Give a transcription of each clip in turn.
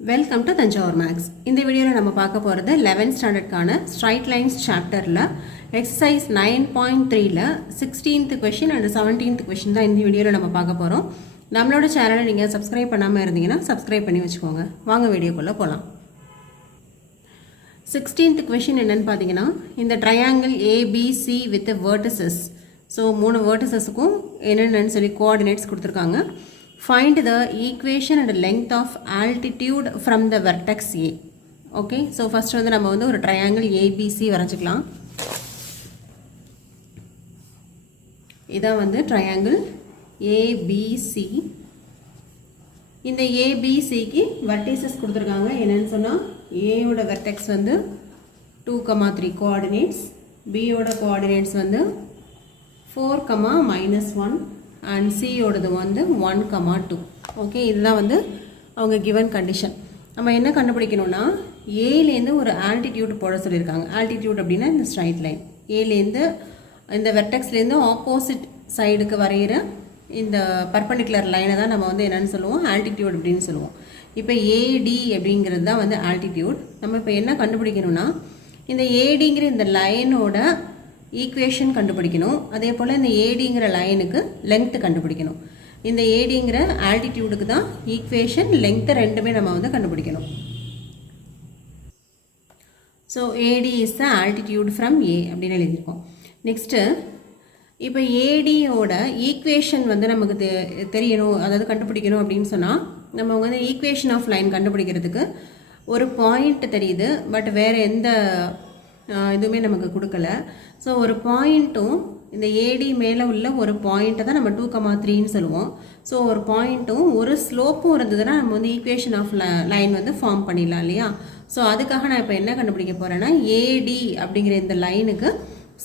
Welcome to Thanjavur maths. இந்த வீடியோவில் நம்ம பார்க்க போகிறது 11th ஸ்டாண்டர்ட்கான ஸ்ட்ரைட் லைன்ஸ் சாப்டரில் எக்ஸசைஸ் 9.3ல் 16th question and 17th question தான் இந்த வீடியோவில் நம்ம பார்க்க போகிறோம். நம்மளோட சேனலை நீங்கள் சப்ஸ்கிரைப் பண்ணாமல் இருந்தீங்கன்னா சப்ஸ்கிரைப் பண்ணி வச்சுக்கோங்க. வாங்க வீடியோக்குள்ளே போகலாம். 16th கொஷின் என்னன்னு பார்த்தீங்கன்னா, இந்த triangle ABC with vertices. So 3 வெர்டிசஸுக்கும் என்னென்னு சொல்லி கோஆர்டினேட்ஸ் கொடுத்துருக்காங்க. Find the equation and length of altitude from the vertex A. Okay, so first வந்து நம்ம வந்து ஒரு triangle ABC வரைஞ்சிக்கலாம். இதான் வந்து triangle ABC. இந்த ABCக்கு vertices கொடுத்துருக்காங்க. என்னன்னு சொன்னால் A ஓட vertex வந்து 2,3 coordinates, B ஓட coordinates வந்து 4,-1 and C ஓடது வந்து 1,2. ஓகே, இதுதான் வந்து அவங்க கிவன் கண்டிஷன். நம்ம என்ன கண்டுபிடிக்கணும்னா, ஏலேருந்து ஒரு ஆல்டிடியூட் போட சொல்லியிருக்காங்க. ஆல்டிடியூட் அப்படின்னா இந்த ஸ்ட்ரைட் லைன் ஏலேருந்து இந்த வெர்டெக்ஸ்லேருந்து ஆப்போசிட் சைடுக்கு வரைகிற இந்த பர்பண்டிகுலர் லைனை தான் நம்ம வந்து என்னென்னு சொல்லுவோம், ஆல்டிடியூட் அப்படின்னு சொல்லுவோம். இப்போ ஏடி அப்படிங்கிறது தான் வந்து ஆல்டிடியூட். நம்ம இப்போ என்ன கண்டுபிடிக்கணும்னா, இந்த ஏடிங்கிற இந்த லைனோட ஈக்குவேஷன் கண்டுபிடிக்கணும். அதே போல் இந்த ஏடிங்கிற லைனுக்கு லெங்க்த்து கண்டுபிடிக்கணும். இந்த ஏடிங்கிற ஆல்டிடியூடுக்கு தான் ஈக்குவேஷன், லெங்க்த்து ரெண்டுமே நம்ம வந்து கண்டுபிடிக்கணும். So AD is the altitude from A அப்படின்னு எழுதியிருக்கோம். நெக்ஸ்ட்டு இப்போ ஏடியோட ஈக்குவேஷன் வந்து நமக்கு தெரியணும், அதாவது கண்டுபிடிக்கணும் அப்படின்னு சொன்னால், நம்ம வந்து ஈக்குவேஷன் ஆஃப் லைன் கண்டுபிடிக்கிறதுக்கு ஒரு பாயிண்ட் தெரியுது, பட் வேறு எந்த இதுவுமே நமக்கு கொடுக்கல. ஸோ ஒரு பாயிண்ட்டும் இந்த ஏடி மேலே உள்ள ஒரு பாயிண்ட்டை தான் நம்ம 2,3ன்னு சொல்லுவோம். ஸோ ஒரு பாயிண்ட்டும் ஒரு ஸ்லோப்பும் இருந்ததுன்னா நம்ம வந்து ஈக்குவேஷன் ஆஃப் லைன் வந்து ஃபார்ம் பண்ணிடலாம் இல்லையா. ஸோ அதுக்காக நான் இப்போ என்ன கண்டுபிடிக்க போகிறேன்னா, ஏடி அப்படிங்கிற இந்த லைனுக்கு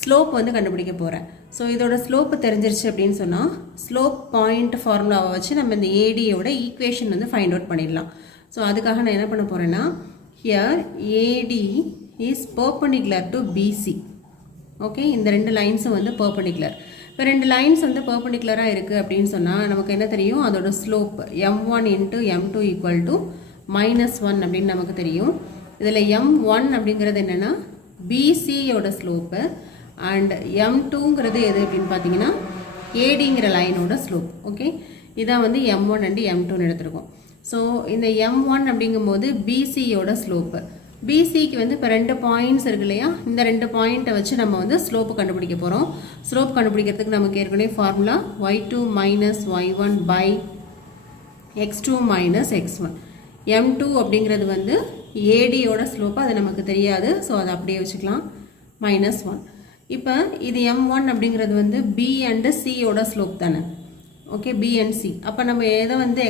ஸ்லோப் வந்து கண்டுபிடிக்க போகிறேன். ஸோ இதோட ஸ்லோப்பு தெரிஞ்சிருச்சு அப்படின்னு சொன்னால், ஸ்லோப் பாயிண்ட் ஃபார்முலாவை வச்சு நம்ம இந்த ஏடியோட ஈக்குவேஷன் வந்து ஃபைண்ட் அவுட் பண்ணிடலாம். ஸோ அதுக்காக நான் என்ன பண்ண போகிறேன்னா, here AD is perpendicular to BC. Okay, இந்த ரெண்டு லைன்ஸும் வந்து பர்பண்டிகுலர். இப்போ ரெண்டு லைன்ஸ் வந்து பர்பண்டிகுலராக இருக்குது அப்படின்னு சொன்னால் நமக்கு என்ன தெரியும், அதோட ஸ்லோப் m1 × m2 = -1 அப்படின்னு நமக்கு தெரியும். இதில் m1 அப்படிங்கிறது என்னென்னா பிசியோட ஸ்லோப்பு, அண்ட் m2ங்கிறது எது அப்படின்னு பார்த்தீங்கன்னா ஏடிங்கிற லைனோட ஸ்லோப். ஓகே, இதான் வந்து m1 அண்ட் m2ன்னு எடுத்துருக்கோம். ஸோ இந்த m1 அப்படிங்கும்போது பிசியோட ஸ்லோப்பு. பிசிக்கு வந்து இப்போ 2 பாயிண்ட்ஸ் இருக்கு இல்லையா, இந்த 2 பாயிண்ட்டை வச்சு நம்ம வந்து ஸ்லோப்பு கண்டுபிடிக்க போகிறோம். ஸ்லோப் கண்டுபிடிக்கிறதுக்கு நமக்கு ஏற்கனவே formula y2 - y1 / x2 - x1. m2 அப்படிங்கிறது வந்து ஏடியோட ஸ்லோப்பு, அது நமக்கு தெரியாது. ஸோ அதை அப்படியே வச்சுக்கலாம், -1. இப்போ இது m1 அப்படிங்கிறது வந்து b அண்டு சியோட ஸ்லோப் தானே. Okay, b and c. அப்போ நம்ம எதை வந்து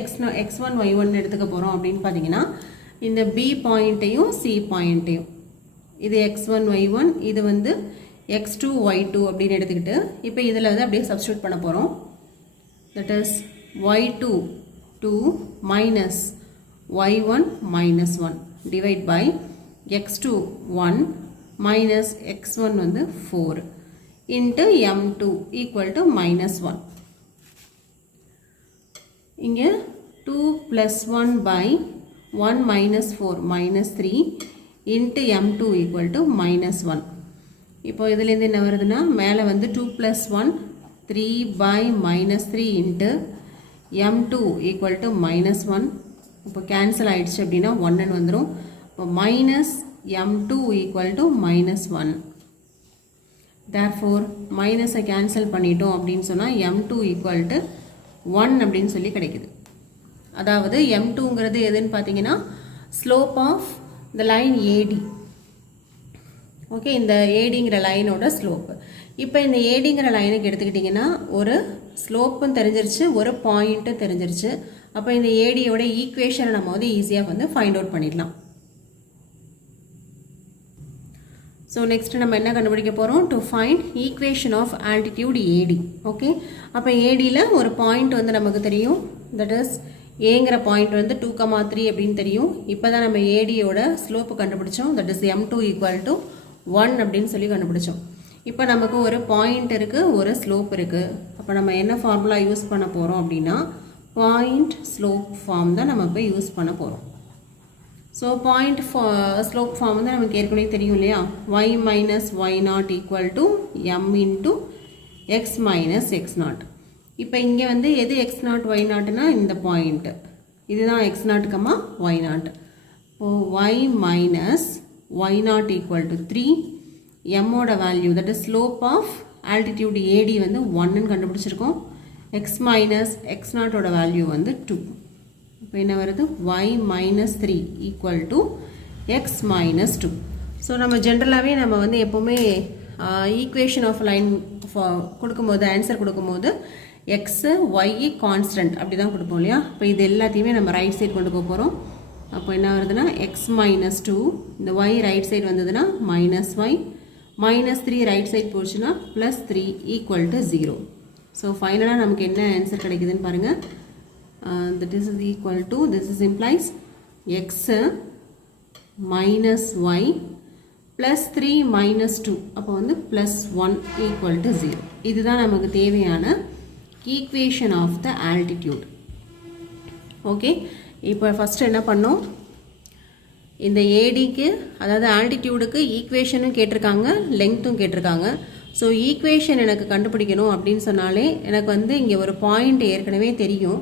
x1 y1 எடுத்துக்க போகிறோம் அப்படின்னு பார்த்தீங்கன்னா, இந்த b பாயிண்ட்டையும் c பாயிண்ட்டையும், இது x1 y1, இது வந்து x2 y2 அப்படின்னு எடுத்துக்கிட்டு இப்போ இதில் வந்து அப்படியே சப்ஸ்டியூட் பண்ண போகிறோம். That is y2 2 minus y1 -1 divide by x2 1 minus x1 வந்து 4 into m2 equal to -1. இங்கே 2 + 1 by 1 - 4 -3 into m2 equal to -1. இப்போ இதிலேருந்து என்ன வருதுன்னா, மேலே வந்து 2 + 1 3 by -3 into m2 equal to -1. இப்போ கேன்சல் ஆகிடுச்சு அப்படின்னா 1 வந்துடும். இப்போ -m2 equal to -1. therefore மைனஸை கேன்சல் பண்ணிட்டோம் அப்படின்னு சொன்னால் m2 equal to 1 அப்படின்னு சொல்லி கிடைக்குது. அதாவது m2ங்கிறது எதுன்னு பார்த்தீங்கன்னா slope of the line AD. Okay, இந்த ஏடிங்கிற லைனோட ஸ்லோப்பு. இப்போ இந்த ஏடிங்கிற லைனுக்கு எடுத்துக்கிட்டிங்கன்னா ஒரு ஸ்லோப்பும் தெரிஞ்சிருச்சு, ஒரு பாயிண்ட்டும் தெரிஞ்சிருச்சு. அப்போ இந்த ஏடியோட ஈக்குவேஷனை நம்ம வந்து ஈஸியாக வந்து ஃபைண்ட் அவுட் பண்ணிடலாம். ஸோ நெக்ஸ்ட் நம்ம என்ன கண்டுபிடிக்க போகிறோம், to find equation of altitude AD. Okay, அப்போ ஏடியில் ஒரு பாயிண்ட் வந்து நமக்கு தெரியும், தட் இஸ் ஏங்கிற பாயிண்ட் வந்து 2,3 அப்படின்னு தெரியும். இப்போ தான் நம்ம ஏடியோட ஸ்லோப்பு கண்டுபிடிச்சோம், தட் இஸ் m2 = 1 அப்படின்னு சொல்லி கண்டுபிடிச்சோம். இப்போ நமக்கு ஒரு பாயிண்ட் இருக்குது, ஒரு ஸ்லோப் இருக்குது. அப்போ நம்ம என்ன ஃபார்முலா யூஸ் பண்ண போகிறோம் அப்படின்னா, பாயிண்ட் ஸ்லோப் ஃபார்ம் தான் நம்ம இப்போ யூஸ் பண்ண போகிறோம். ஸோ பாயிண்ட் ஸ்லோப் ஃபார்ம் வந்து நமக்கு ஏற்கனவே தெரியும் இல்லையா, y minus y naught equal to m into x minus x naught. இப்போ இங்கே வந்து எது x naught y naughtனா இந்த பாயிண்ட், இதுதான் x naught, y naught. y minus y naught equal to 3, m ஓட value that is slope of altitude AD வந்து 1ன்னு கண்டுபிடிச்சிருக்கோம். x minus x naught ஓட வேல்யூ வந்து 2. இப்போ என்ன வருது, y minus 3 equal to x minus 2. So நம்ம ஜென்ரலாகவே நம்ம வந்து எப்போவுமே ஈக்குவேஷன் ஆஃப் லைன் கொடுக்கும்போது, ஆன்சர் கொடுக்கும்போது எக்ஸு ஒய் கான்ஸ்டன்ட் அப்படி தான் கொடுப்போம் இல்லையா. இப்போ இது எல்லாத்தையுமே நம்ம ரைட் சைடு கொண்டு போக போகிறோம். அப்போ என்ன வருதுன்னா எக்ஸ் மைனஸ் 2, இந்த ஒய் ரைட் சைடு வந்ததுன்னா minus y, minus 3 right side போச்சுன்னா ப்ளஸ் 3 ஈக்குவல் டு 0. ஸோ ஃபைனலாக நமக்கு என்ன ஆன்சர் கிடைக்குதுன்னு பாருங்கள். That is equal to, this is implies x minus y plus 3 minus 2, அப்போ வந்து plus 1 equal to 0. இதுதான் நமக்கு தேவையான equation of the altitude. Okay, இப்போ ஃபஸ்ட்டு என்ன பண்ணோம், இந்த ஏடிக்கு அதாவது ஆல்டிடியூடுக்கு ஈக்குவேஷனும் கேட்டிருக்காங்க, லெங்க்த்தும் கேட்டிருக்காங்க. ஸோ ஈக்குவேஷன் எனக்கு கண்டுபிடிக்கணும் அப்படின்னு சொன்னாலே எனக்கு வந்து இங்கே ஒரு பாயிண்ட் ஏற்கனவே தெரியும்.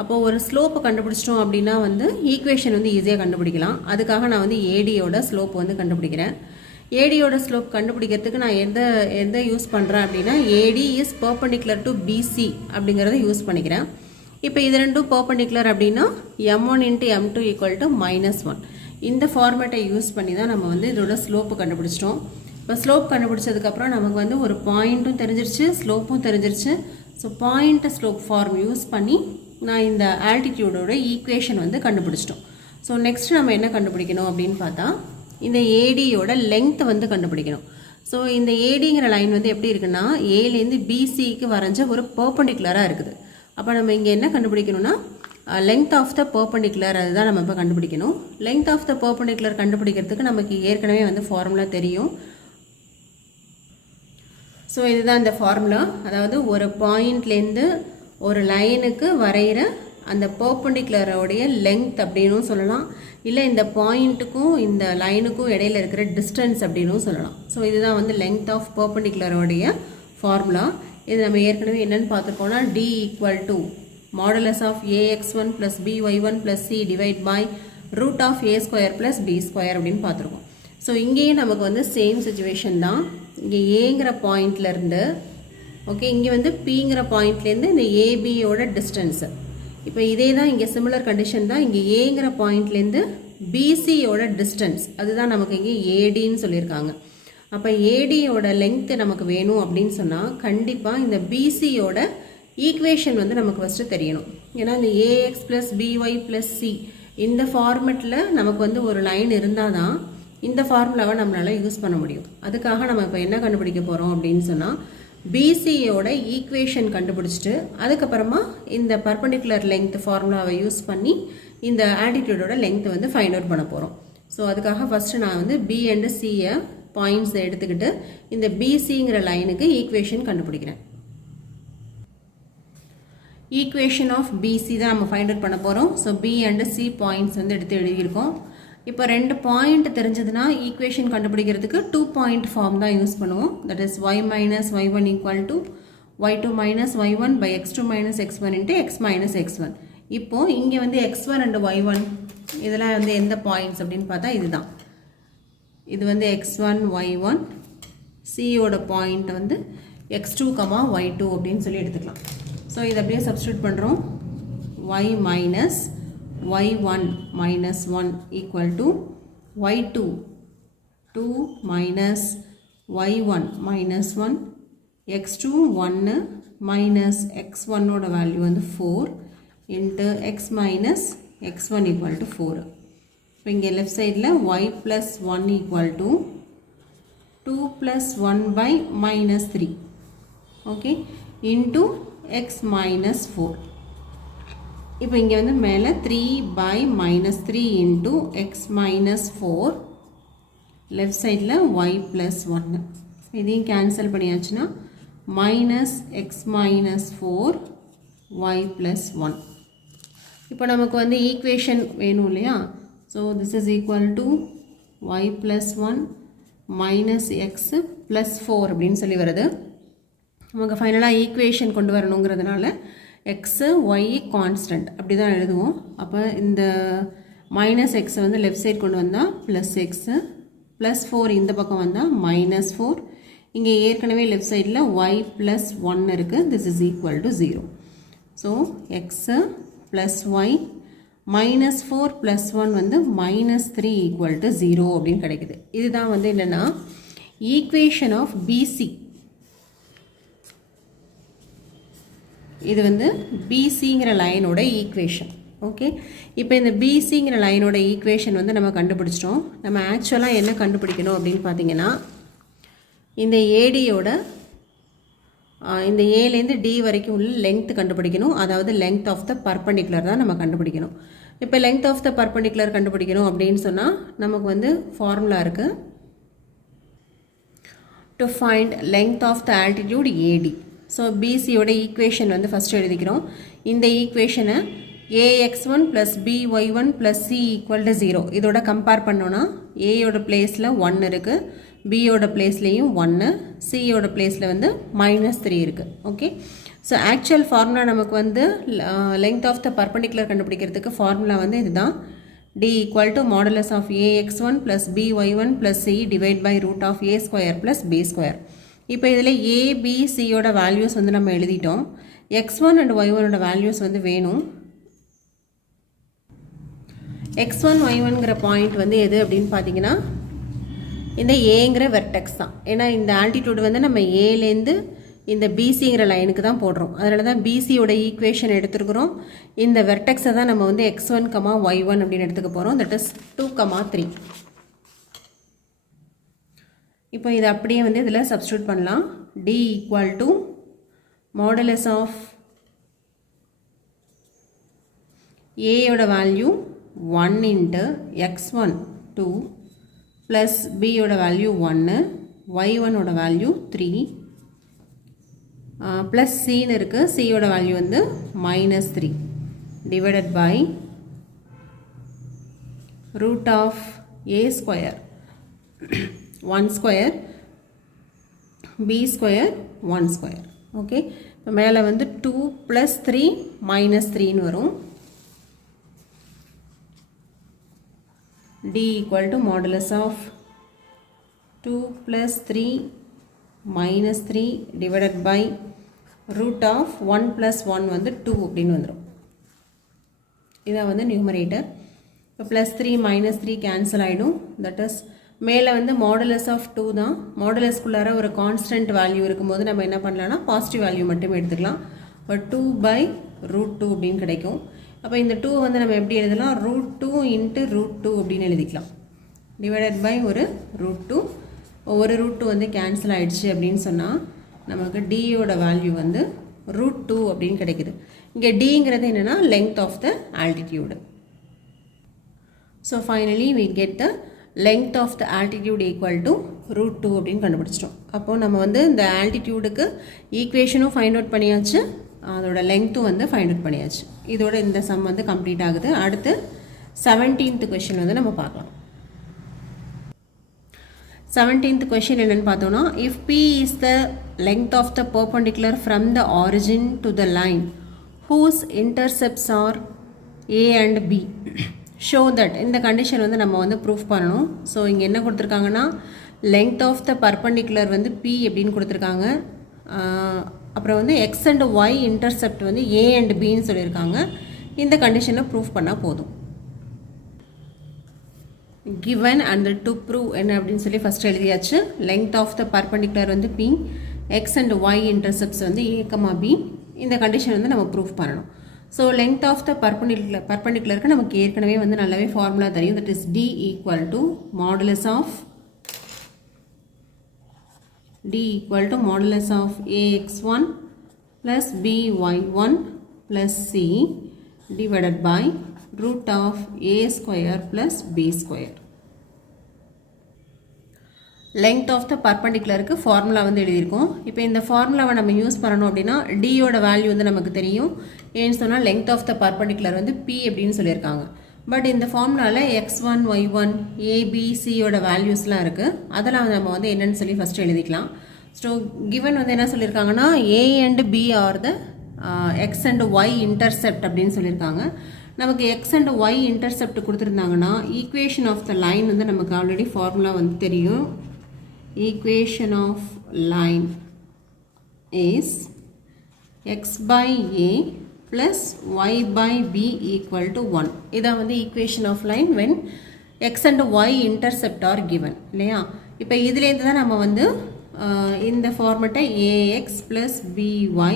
அப்போது ஒரு ஸ்லோப்பை கண்டுபிடிச்சிட்டோம் அப்படின்னா வந்து ஈக்குவேஷன் வந்து ஈஸியாக கண்டுபிடிக்கலாம். அதுக்காக நான் வந்து ஏடியோட ஸ்லோப் வந்து கண்டுபிடிக்கிறேன். ஏடியோட ஸ்லோப் கண்டுபிடிக்கிறதுக்கு நான் எந்த யூஸ் பண்ணுறேன் அப்படின்னா, AD is perpendicular to BC அப்படிங்கிறத யூஸ் பண்ணிக்கிறேன். இப்போ இது ரெண்டும் பர்பண்டிகுலர் அப்படின்னா m1 into m2 equal to -1. இந்த ஃபார்மேட்டை யூஸ் பண்ணி தான் நம்ம வந்து இதோட ஸ்லோப்பு கண்டுபிடிச்சிட்டோம். இப்போ ஸ்லோப் கண்டுபிடிச்சதுக்கப்புறம் நமக்கு வந்து ஒரு பாயிண்ட்டும் தெரிஞ்சிருச்சு, ஸ்லோப்பும் தெரிஞ்சிருச்சு. So point slope form use பண்ணி நான் இந்த ஆல்டிடியூடோட ஈக்குவேஷன் வந்து கண்டுபிடிச்சிட்டோம். ஸோ நெக்ஸ்ட் நம்ம என்ன கண்டுபிடிக்கணும் அப்படின்னு பார்த்தா, இந்த ஏடியோட லெங்க்த்தை வந்து கண்டுபிடிக்கணும். ஸோ இந்த ஏடிங்கிற லைன் வந்து எப்படி இருக்குன்னா, ஏலேருந்து பிசிக்கு வரைஞ்ச ஒரு பர்பண்டிகுலராக இருக்குது. அப்போ நம்ம இங்கே என்ன கண்டுபிடிக்கணும்னா, லெங்த் ஆஃப் த பர்பண்டிகுலர், அதுதான் நம்ம இப்போ கண்டுபிடிக்கணும். லெங்த் ஆஃப் த பர்பண்டிகுலர் கண்டுபிடிக்கிறதுக்கு நமக்கு ஏற்கனவே வந்து ஃபார்முலா தெரியும். ஸோ இதுதான் இந்த ஃபார்முலா. அதாவது ஒரு பாயிண்ட்லேருந்து ஒரு லைனுக்கு வரைகிற அந்த பர்பண்டிகுலரோடைய லெங்த் அப்படின்னும் சொல்லலாம், இல்லை இந்த பாயிண்ட்டுக்கும் இந்த லைனுக்கும் இடையில இருக்கிற டிஸ்டன்ஸ் அப்படின்னும் சொல்லலாம். ஸோ இதுதான் வந்து லெங்த் ஆஃப் பர்பண்டிகுலரோடைய ஃபார்முலா. இது நம்ம ஏற்கனவே என்னென்னு பார்த்துருக்கோம்னா, d equal to modulus of ax1 plus by1 plus c divide by root of a square plus b square அப்படின்னு பார்த்துருக்கோம். ஸோ இங்கேயும் நமக்கு வந்து சேம் சுச்சுவேஷன் தான். இங்கே ஏங்கிற பாயிண்ட்லேருந்து, ஓகே, இங்கே வந்து பிங்கிற பாயிண்ட்லேருந்து இந்த ஏபியோட டிஸ்டன்ஸு. இப்போ இதே தான் இங்கே சிமிலர் கண்டிஷன் தான். இங்கே ஏங்கிற பாயிண்ட்லேருந்து பிசியோட டிஸ்டன்ஸ், அதுதான் நமக்கு இங்கே ஏடின்னு சொல்லியிருக்காங்க. அப்போ ஏடியோட லெங்க்த்து நமக்கு வேணும் அப்படின்னு சொன்னால் கண்டிப்பாக இந்த பிசியோட ஈக்குவேஷன் வந்து நமக்கு ஃபஸ்ட்டு தெரியணும். ஏன்னா இந்த ax plus by plus c இந்த ஃபார்மெட்டில் நமக்கு வந்து ஒரு லைன் இருந்தால் தான் இந்த ஃபார்முலாவை நம்மளால் யூஸ் பண்ண முடியும். அதுக்காக நம்ம இப்போ என்ன கண்டுபிடிக்க போகிறோம் அப்படின்னு சொன்னால், பிசியோட ஈக்குவேஷன் கண்டுபிடிச்சிட்டு அதுக்கப்புறமா இந்த பர்பண்டிகுலர் லெங்த் ஃபார்முலாவை யூஸ் பண்ணி இந்த ஆல்டிடியூடோட லெங்த் வந்து ஃபைண்ட் அவுட் பண்ண போகிறோம். ஸோ அதுக்காக ஃபஸ்ட்டு நான் வந்து பி அண்ட் சியை பாயிண்ட்ஸை எடுத்துக்கிட்டு இந்த பிசிங்கிற லைனுக்கு ஈக்குவேஷன் கண்டுபிடிக்கிறேன். ஈக்குவேஷன் ஆஃப் பிசி தான் நம்ம ஃபைண்ட் அவுட் பண்ண போகிறோம். So B and C points வந்து எடுத்து எழுதியிருக்கோம். இப்போ 2 பாயிண்ட் தெரிஞ்சதுன்னா ஈக்குவேஷன் கண்டுபிடிக்கிறதுக்கு 2 பாயிண்ட் ஃபார்ம் தான் யூஸ் பண்ணுவோம். That is y minus y1 equal to y2 minus y1 by x2 minus x1 into x minus x1. இப்போது இங்கே வந்து x1 and y1 இதெல்லாம் வந்து எந்த பாயிண்ட்ஸ் அப்படின்னு பார்த்தா இதுதான். இது வந்து x1 y1, சியோட பாயிண்ட் வந்து x2, y2 அப்படின்னு சொல்லி எடுத்துக்கலாம். ஸோ இதை அப்படியே சப்ஸ்டியூட் பண்ணுறோம். y minus y1 minus 1 equal to y2 2 minus y1 minus 1 x2 1 minus x1 ஓட வேல்யூ வந்து 4 into x minus x1 equal to 4. இப்போ இங்கே லெஃப்ட் சைடில் y plus 1 equal to 2 plus 1 by minus 3, okay, into x minus 4. இப்போ இங்கே வந்து மேலே 3 by minus 3 into x minus 4, left சைடில் y plus 1. இதையும் கேன்சல் பண்ணியாச்சுன்னா minus x minus 4 y plus 1. இப்போ நமக்கு வந்து ஈக்குவேஷன் வேணும் இல்லையா. So this is equal to y + 1 minus X plus 4 அப்படின்னு சொல்லி வருது. நமக்கு ஃபைனலாக ஈக்குவேஷன் கொண்டு வரணுங்கிறதுனால எக்ஸு ஒய் கான்ஸ்டன்ட் அப்படி தான் எழுதுவோம். அப்போ இந்த மைனஸ் எக்ஸை வந்து லெஃப்ட் சைட் கொண்டு வந்தால் ப்ளஸ் எக்ஸு ப்ளஸ் 4 இந்த பக்கம் வந்தால் மைனஸ் 4. இங்கே ஏற்கனவே லெஃப்ட் சைடில் ஒய் ப்ளஸ் 1 இருக்குது. This is equal to 0. So x plus y minus 4 plus 1 வந்து மைனஸ் 3 ஈக்குவல் டு 0 அப்படின்னு கிடைக்குது. இதுதான் வந்து என்னென்னா ஈக்குவேஷன் ஆஃப் பிசி. இது வந்து பிசிங்கிற லைனோட ஈக்குவேஷன். ஓகே, இப்போ இந்த பிசிங்கிற லைனோட ஈக்குவேஷன் வந்து நம்ம கண்டுபிடிச்சிட்டோம். நம்ம ஆக்சுவலாக என்ன கண்டுபிடிக்கணும் அப்படின்னு பார்த்தீங்கன்னா இந்த ஏடியோட இந்த ஏலேருந்து டி வரைக்கும் உள்ள லெங்த் கண்டுபிடிக்கணும். அதாவது லெங்த் ஆஃப் த பர்பண்டிகுலர் தான் நம்ம கண்டுபிடிக்கணும். இப்போ லெங்த் ஆஃப் த பர்பண்டிகுலர் கண்டுபிடிக்கணும் அப்படின்னு சொன்னால் நமக்கு வந்து ஃபார்முலா இருக்குது. To find length of the altitude AD. So பிசியோட ஈக்குவேஷன் வந்து ஃபஸ்ட்டு எழுதிக்கிறோம். இந்த ஈக்குவேஷனை ax1 + by1 + c = 0 இதோட கம்பேர் பண்ணோன்னா ஏயோட பிளேஸில் 1 இருக்குது, பியோட பிளேஸ்லேயும் 1, சியோட பிளேஸில் வந்து -3 இருக்குது. ஓகே, ஸோ ஆக்சுவல் ஃபார்முலா நமக்கு வந்து லெங்த் ஆஃப் த பர்பண்டிகுலர் கண்டுபிடிக்கிறதுக்கு ஃபார்முலா வந்து இதுதான். d = modulus of ax1 + by1 + c /√a² + b². இப்போ இதில் a b cயோட வேல்யூஸ் வந்து நம்ம எழுதிட்டோம். x1 and y1ஓட வேல்யூஸ் வந்து வேணும். x1 y1ங்கிற பாயிண்ட் வந்து எது அப்படின்னு பார்த்தீங்கன்னா இந்த ஏங்கிற வெர்டெக்ஸ் தான். ஏன்னா இந்த ஆல்டிடியூட் வந்து நம்ம ஏலேருந்து இந்த பிசிங்கிற லைனுக்கு தான் போடுறோம். அதனால தான் பிசியோட ஈக்குவேஷன் எடுத்துருக்குறோம். இந்த வெர்டெக்ஸை தான் நம்ம வந்து x1, y1 அப்படின்னு எடுத்துக்க போகிறோம். That is 2, 3. இப்போ இதை அப்படியே வந்து இதில் சப்ஸ்டியூட் பண்ணலாம். d = மாடுலஸ் ஆஃப் ஏயோட வேல்யூ 1 × x1 2 ப்ளஸ் பியோட வேல்யூ 1, y1ஓட வேல்யூ 3 ப்ளஸ் சின்னு இருக்குது, சியோட வேல்யூ வந்து -3 divided by √a² 1² b² 1². Okay, இப்போ மேலே வந்து 2 + 3 -3ன்னு வரும். d = modulus of 2 + 3 -3 divided by √1 + 1 வந்து 2 அப்படின்னு வந்துடும். இதான் வந்து நியூமரேட்டர். இப்போ +3 -3 கேன்சல் ஆகிடும். தட் இஸ் மேலே வந்து மாடுலஸ் ஆஃப் 2 தான். மாடுலஸ்குள்ளார ஒரு கான்ஸ்டன்ட் வேல்யூ இருக்கும்போது நம்ம என்ன பண்ணலாம்னா பாசிட்டிவ் வேல்யூ மட்டுமே எடுத்துக்கலாம். இப்போ 2/√2 அப்படின்னு கிடைக்கும். அப்போ இந்த 2 வந்து நம்ம எப்படி எழுதலாம்? √2 × √2 அப்படின்னு எழுதிக்கலாம். டிவைடட் பை ஒரு √2. ஒரு √2 வந்து கேன்சல் ஆகிடுச்சு அப்படின்னு சொன்னால் நமக்கு டியோட வேல்யூ வந்து √2 அப்படின்னு கிடைக்குது. இங்கே டிங்கிறது என்னென்னா length of the altitude. So finally we get the length of the altitude equal to √2 அப்படின்னு கண்டுபிடிச்சிட்டோம். அப்போது நம்ம வந்து இந்த ஆல்டிடியூடுக்கு ஈக்குவேஷனும் ஃபைண்ட் அவுட் பண்ணியாச்சு, அதோட லெங்க்த்தும் வந்து ஃபைண்ட் அவுட் பண்ணியாச்சு. இதோட இந்த சம் வந்து கம்ப்ளீட் ஆகுது. அடுத்து 17th கொஷின் வந்து நம்ம பார்க்கலாம். 17th கொஷின் என்னென்னு பார்த்தோன்னா, if p is the length of the perpendicular from the origin to the line whose intercepts are a and b, show that. இந்த கண்டிஷன் வந்து நம்ம வந்து ப்ரூஃப் பண்ணணும். ஸோ இங்கே என்ன கொடுத்துருக்காங்கன்னா லெங்த் ஆஃப் த பர்பண்டிகுலர் வந்து p அப்படின்னு கொடுத்துருக்காங்க. அப்புறம் வந்து எக்ஸ் அண்ட் ஒய் இன்டர்செப்ட் வந்து ஏ அண்ட் பின்னு சொல்லியிருக்காங்க. இந்த கண்டிஷனை ப்ரூஃப் பண்ணால் போதும். given and to prove என்ன அப்படின்னு சொல்லி ஃபஸ்ட் எழுதியாச்சு. லெங்த் ஆஃப் த பர்பண்டிகுலர் வந்து p, x and y intercepts வந்து a, b. இந்த கண்டிஷன் வந்து நம்ம ப்ரூஃப் பண்ணணும். ஸோ லெங்த் ஆஃப் த பர்பண்டிகுலருக்கு நமக்கு ஏற்கனவே வந்து நல்லாவே ஃபார்முலா தெரியும். That is d = modulus of ax1 plus by1 plus c divided by √a² plus b². Length of the பர்பண்டிகுலருக்கு ஃபார்முலா வந்து எழுதியிருக்கோம். இப்போ இந்த ஃபார்முலாவை நம்ம யூஸ் பண்ணணும் அப்படின்னா டியோட வேல்யூ வந்து நமக்கு தெரியும். ஏன்னு சொன்னால் லெங்த் ஆஃப் த பர்பண்டிகுலர் வந்து p அப்படின்னு சொல்லியிருக்காங்க. பட் இந்த ஃபார்முலாவில் x1 y1 a b c யோட வேல்யூஸ்லாம் இருக்குது. அதெல்லாம் நம்ம வந்து என்னென்னு சொல்லி ஃபஸ்ட்டு எழுதிக்கலாம். ஸோ கிவன் வந்து என்ன சொல்லியிருக்காங்கன்னா a and b are the x and y intercept அப்படின்னு சொல்லியிருக்காங்க. நமக்கு x and y இன்டர்செப்ட் கொடுத்துருந்தாங்கன்னா ஈக்குவேஷன் ஆஃப் த லைன் வந்து நமக்கு ஆல்ரெடி ஃபார்முலா வந்து தெரியும். Equation of line is x by a plus y by b equal to 1. இதான் வந்து equation of line when x and y intercept are given இல்லையா. இப்போ இதுலேருந்து தான் நம்ம வந்து இந்த ஃபார்மெட்டை ax plus by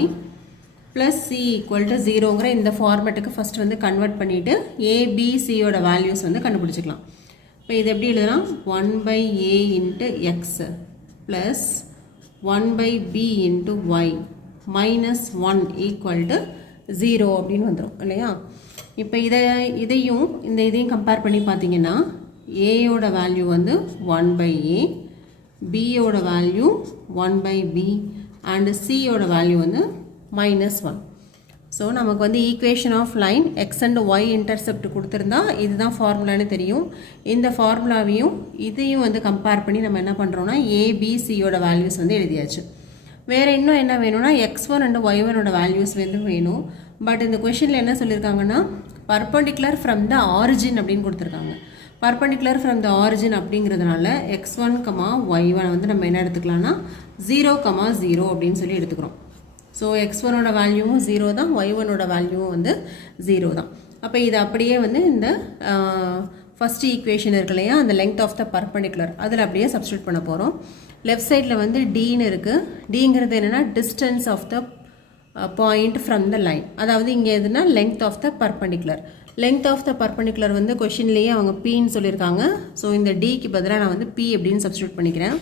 plus c equal to 0ங்கிற இந்த ஃபார்மெட்டுக்கு ஃபஸ்ட் வந்து கன்வெர்ட் பண்ணிவிட்டு abcயோட வேல்யூஸ் வந்து கண்டுபிடிச்சிக்கலாம். இப்போ இது எப்படி எழுதலாம், 1 by a into x plus 1 by b into y minus 1 equal to 0 அப்படின்னு வந்துடும் இல்லையா. இப்போ இதையும் கம்பேர் பண்ணி பார்த்தீங்கன்னா ஏயோட வேல்யூ வந்து 1 by a, பியோட வேல்யூ 1 by b அண்ட் சியோட வேல்யூ வந்து -1. ஸோ நமக்கு வந்து equation of line x and y intercept கொடுத்துருந்தா இதுதான் ஃபார்முலான்னு தெரியும். இந்த ஃபார்முலாவையும் இதையும் வந்து கம்பேர் பண்ணி நம்ம என்ன பண்ணுறோம்னா ஏபிசியோட வேல்யூஸ் வந்து எழுதியாச்சு. வேறு இன்னும் என்ன வேணும்னா x1 அண்ட் y1ஓட வேல்யூஸ் வந்து வேணும். பட் இந்த கொஷனில் என்ன சொல்லியிருக்காங்கன்னா பர்பண்டிகுலர் ஃப்ரம் த ஆரிஜின் அப்படின்னு கொடுத்துருக்காங்க. பர்பண்டிகுலர் ஃப்ரம் த ஆரிஜின் அப்படிங்கிறதுனால x1, y1 வந்து நம்ம என்ன எடுத்துக்கலாம்னா 0, 0 அப்படின்னு சொல்லி எடுத்துக்கிறோம். ஸோ x1ஓட வேல்யூவும் 0 தான், y1ஓட வேல்யூவும் வந்து 0 தான். அப்போ இது அப்படியே வந்து இந்த ஃபஸ்ட் ஈக்குவேஷன் இருக்கு இல்லையா, அந்த லெங்த் ஆஃப் த பர்பண்டிகுலர் அதில் அப்படியே சப்ஸ்டியூட் பண்ண போகிறோம். லெஃப்ட் சைடில் வந்து டின்னு இருக்குது. டிங்கிறது என்னென்னா distance of the point from the line. அதாவது இங்கே எதுனா length of the perpendicular. Length of the perpendicular வந்து கொஷின்லேயே அவங்க பின்னு சொல்லியிருக்காங்க. ஸோ இந்த டிக்கு பதிலாக நான் வந்து பி அப்படின்னு சப்ஸ்டியூட் பண்ணிக்கிறேன்.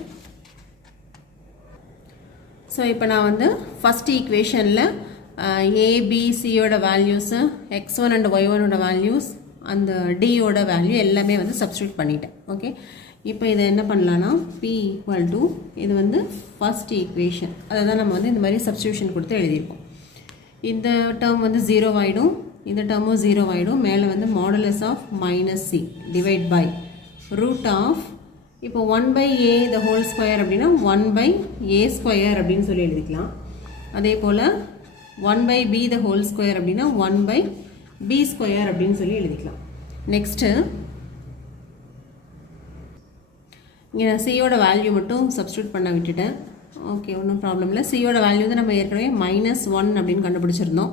ஸோ இப்போ நான் வந்து ஃபஸ்ட் ஈக்குவேஷனில் ஏபிசியோட வேல்யூஸு x1 அண்ட் y1ஓட வேல்யூஸ் அந்த டியோட வேல்யூ எல்லாமே வந்து சப்ஸ்டியூட் பண்ணிட்டேன். ஓகே, இப்போ இதை என்ன பண்ணலான்னா p ஈக்குவல் டு இது வந்து ஃபஸ்ட் ஈக்குவேஷன், அதை தான் நம்ம வந்து இந்த மாதிரி சப்ஸ்டியூஷன் கொடுத்து எழுதியிருக்கோம். இந்த டேர்ம் வந்து 0 ஆகிடும், இந்த டேர்மும் 0 ஆகிடும். மேலே வந்து modulus of -c divide by root of, இப்போ 1 by a the whole square அப்படின்னா 1 by a square அப்படின்னு சொல்லி எழுதிக்கலாம். அதே போல் 1 by b the whole square அப்படின்னா 1 by b square அப்படின்னு சொல்லி எழுதிக்கலாம். நெக்ஸ்ட்டு இங்கே நான் சியோட வேல்யூ மட்டும் சப்ஸ்டியூட் பண்ண விட்டுட்டேன். ஓகே, ஒன்றும் ப்ராப்ளம் இல்லை. சியோட வேல்யூ வந்து நம்ம ஏற்கனவே -1 அப்படின்னு கண்டுபிடிச்சிருந்தோம்.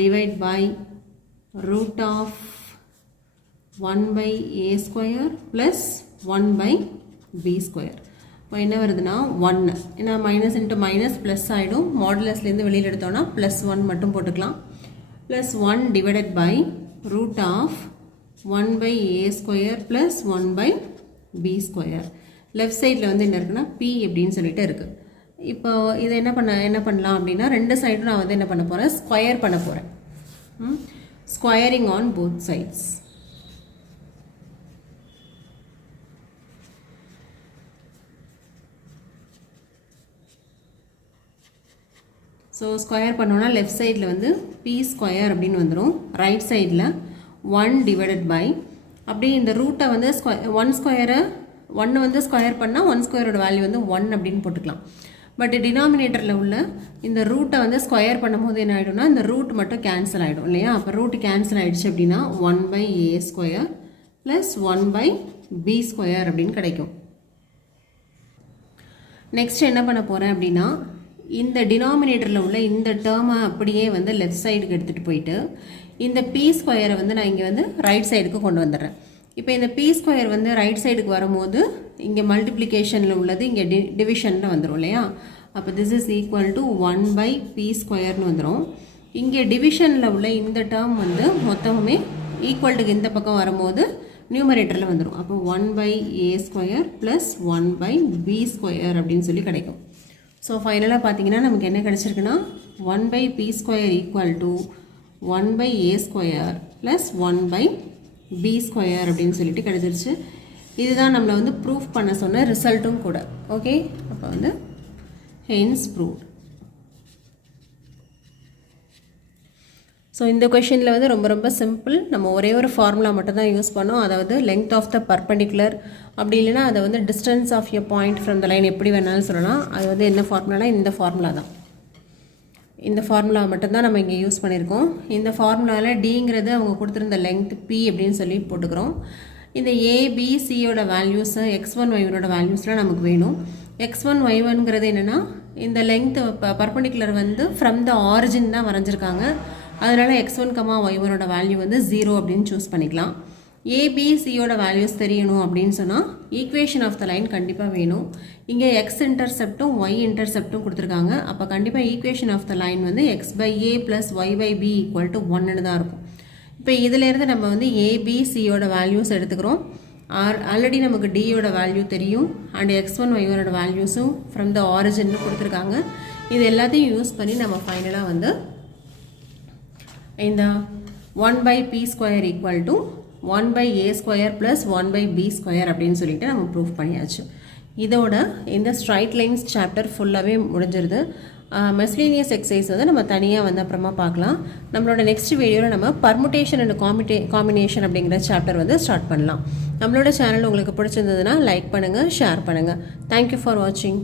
Divide by root of 1 by a square plus 1 by b square. இப்போ என்ன வருதுன்னா 1, ஏன்னா மைனஸ் இன்ட்டு மைனஸ் ப்ளஸ் ஆகிடும். மாடுலஸ்லேருந்து வெளியில் எடுத்தோன்னா +1 மட்டும் போட்டுக்கலாம். +1 divided by root of 1 by a square plus 1 by b square. Left சைடில் வந்து என்ன இருக்குன்னா p அப்படின்னு சொல்லிட்டு இருக்குது. இப்போ இதை என்ன பண்ணலாம் அப்படின்னா ரெண்டு சைடும் நான் வந்து என்ன பண்ண போகிறேன், ஸ்கொயர் பண்ண போகிறேன். Squaring on both sides. So square பண்ணோன்னா லெஃப்ட் சைடில் வந்து p ஸ்கொயர் அப்படின்னு வந்துடும். ரைட் சைடில் 1 டிவைடட் பை, அப்படியே இந்த ரூட்டை வந்து 1 வந்து ஸ்கொயர் பண்ணால் 1 ஸ்கொயரோட வேல்யூ வந்து 1 அப்படின்னு போட்டுக்கலாம். பட் டினாமினேட்டரில் உள்ள இந்த ரூட்டை வந்து ஸ்கொயர் பண்ணும்போது என்ன ஆகிடும்னா இந்த ரூட் மட்டும் கேன்சல் ஆகிடும் இல்லையா. அப்போ ரூட் கேன்சல் ஆகிடுச்சு அப்படின்னா 1 by a square plus 1 by b square அப்படின்னு கிடைக்கும். நெக்ஸ்ட் என்ன பண்ண போகிறேன் அப்படின்னா இந்த டினாமினேட்டரில் உள்ள இந்த டேர்மை அப்படியே வந்து லெஃப்ட் சைடுக்கு எடுத்துகிட்டு போயிட்டு இந்த p ஸ்கொயரை வந்து நான் இங்கே வந்து ரைட் சைடுக்கு கொண்டு வந்துடுறேன். இப்போ இந்த p ஸ்கொயர் வந்து ரைட் சைடுக்கு வரும்போது இங்கே மல்டிப்ளிகேஷனில் உள்ளது இங்கே டிவிஷனில் வந்துடும் இல்லையா. அப்போ this is equal to 1 by p ஸ்கொயர்னு வந்துடும். இங்கே டிவிஷனில் உள்ள இந்த டேர்ம் வந்து மொத்தமுமே ஈக்குவல்ட்டுக்கு இந்த பக்கம் வரும்போது நியூமரேட்டரில் வந்துடும். அப்போ 1 by a square plus 1 by b square அப்படின்னு சொல்லி கிடைக்கும். ஸோ ஃபைனலாக பார்த்தீங்கன்னா நமக்கு என்ன கிடச்சிருக்குன்னா 1 by p square equal to 1 by a square plus 1 by b square அப்படின்னு சொல்லிட்டு கிடச்சிருச்சு. இதுதான் நம்மளை வந்து ப்ரூஃப் பண்ண சொன்ன ரிசல்ட்டும் கூட. ஓகே, அப்போ வந்து ஹென்ஸ் ப்ரூவ்ட். ஸோ இந்த கொஷினில் வந்து ரொம்ப ரொம்ப சிம்பிள். நம்ம ஒரே ஒரு ஃபார்முலா மட்டும் தான் யூஸ் பண்ணோம். அதாவது லெங்த் ஆஃப் த பர்பண்டிகுலர், அப்படி இல்லைனா அதை வந்து distance of a point from the line, எப்படி வேணாலும் சொல்லலாம். அது வந்து என்ன ஃபார்முலானா இந்த ஃபார்முலா தான். இந்த ஃபார்முலா மட்டும்தான் நம்ம இங்கே யூஸ் பண்ணியிருக்கோம். இந்த ஃபார்முலாவில் டிங்கிறது அவங்க கொடுத்துருந்த லெங்த் பி அப்படின்னு சொல்லி போட்டுக்கிறோம். இந்த ஏபிசியோட வேல்யூஸு x1 y1ஓட வேல்யூஸ்லாம் நமக்கு வேணும். x1 y1ங்கிறது என்னென்னா இந்த லெங்த் பர்பண்டிகுலர் வந்து ஃப்ரம் த ஆரிஜின் தான் வரைஞ்சிருக்காங்க. அதனால் x1, y1ஓட வேல்யூ வந்து 0 அப்படின்னு சூஸ் பண்ணிக்கலாம். ஏபிசியோட வேல்யூஸ் தெரியணும் அப்படின்னு சொன்னால் ஈக்குவேஷன் ஆஃப் த லைன் கண்டிப்பாக வேணும். இங்கே எக்ஸ் இன்டர்செப்டும் ஒய் இன்டர்செப்டும் கொடுத்துருக்காங்க. அப்போ கண்டிப்பாக ஈக்குவேஷன் ஆஃப் த லைன் வந்து x/a + y/b = 1ன்னு தான் இருக்கும். இப்போ இதிலேருந்து நம்ம வந்து ஏபிசியோட வேல்யூஸ் எடுத்துக்கிறோம். ஆல்ரெடி நமக்கு டியோட வேல்யூ தெரியும் அண்ட் x1 y1ஓட வேல்யூஸும் ஃப்ரம் த ஆரிஜின்னு கொடுத்துருக்காங்க. இது எல்லாத்தையும் யூஸ் பண்ணி நம்ம ஃபைனலாக வந்து இந்த 1/p² = 1/a² + 1/b² அப்படின்னு சொல்லிட்டு நம்ம ப்ரூஃப் பண்ணியாச்சு. இதோட இந்த ஸ்ட்ரைட் லைன்ஸ் சாப்டர் ஃபுல்லாகவே முடிஞ்சிருது. மிஸ்லேனியஸ் எக்ஸசைஸ் வந்து நம்ம தனியாக வந்து அப்புறமா பார்க்கலாம். நம்மளோட நெக்ஸ்ட் வீடியோவில் நம்ம பர்முட்டேஷன் அண்ட் காம்பினேஷன் அப்படிங்கிற சாப்டர் வந்து ஸ்டார்ட் பண்ணலாம். நம்மளோட சேனல் உங்களுக்கு பிடிச்சிருந்ததுன்னா லைக் பண்ணுங்கள், ஷேர் பண்ணுங்கள். தேங்க்யூ ஃபார் வாட்சிங்.